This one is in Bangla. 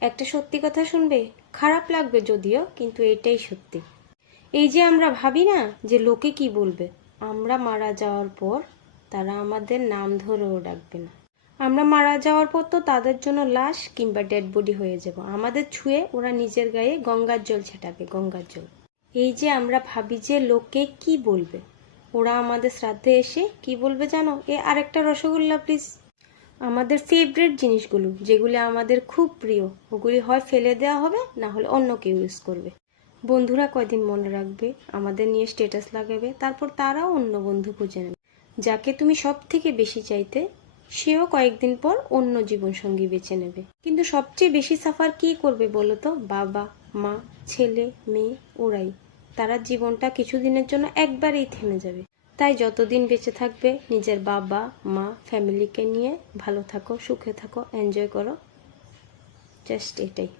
একটা সত্যি কথা শুনবে, খারাপ লাগবে যদিও, কিন্তু এটাই সত্যি। এই যে আমরা ভাবি না যে লোকে কি বলবে, আমরা মারা যাওয়ার পর তারা আমাদের নাম ধরেও ডাকবে না। আমরা মারা যাওয়ার পর তো তাদের জন্য লাশ কিংবা ডেড বডি হয়ে যাব। আমাদের ছুঁয়ে ওরা নিজের গায়ে গঙ্গার জল ছেটাবে, গঙ্গার জল। এই যে আমরা ভাবি যে লোকে কি বলবে, ওরা আমাদের শ্রাদ্ধে এসে কি বলবে জানো? আরেকটা রসগোল্লা প্লিজ। আমাদের ফেভারিট জিনিসগুলো যেগুলি আমাদের খুব প্রিয়, ওগুলি হয় ফেলে দেওয়া হবে, না হলে অন্য কেউ ইউজ করবে। বন্ধুরা কয়দিন মনে রাখবে, আমাদের নিয়ে স্ট্যাটাস লাগাবে, তারপর তারাও অন্য বন্ধু খুঁজে নেবে। যাকে তুমি সব থেকে বেশি চাইতে, সেও কয়েকদিন পর অন্য জীবনসঙ্গী বেছে নেবে। কিন্তু সবচেয়ে বেশি সাফার কি করবে বলো তো? বাবা মা, ছেলে মেয়ে, ওরাই। তারা জীবনটা কিছুদিনের জন্য একবারেই থেমে যাবে। তাই যতদিন বেঁচে থাকবে নিজের বাবা মা ফ্যামিলিকে নিয়ে ভালো থাকো, সুখে থাকো, এনজয় করো, জাস্ট এটাই।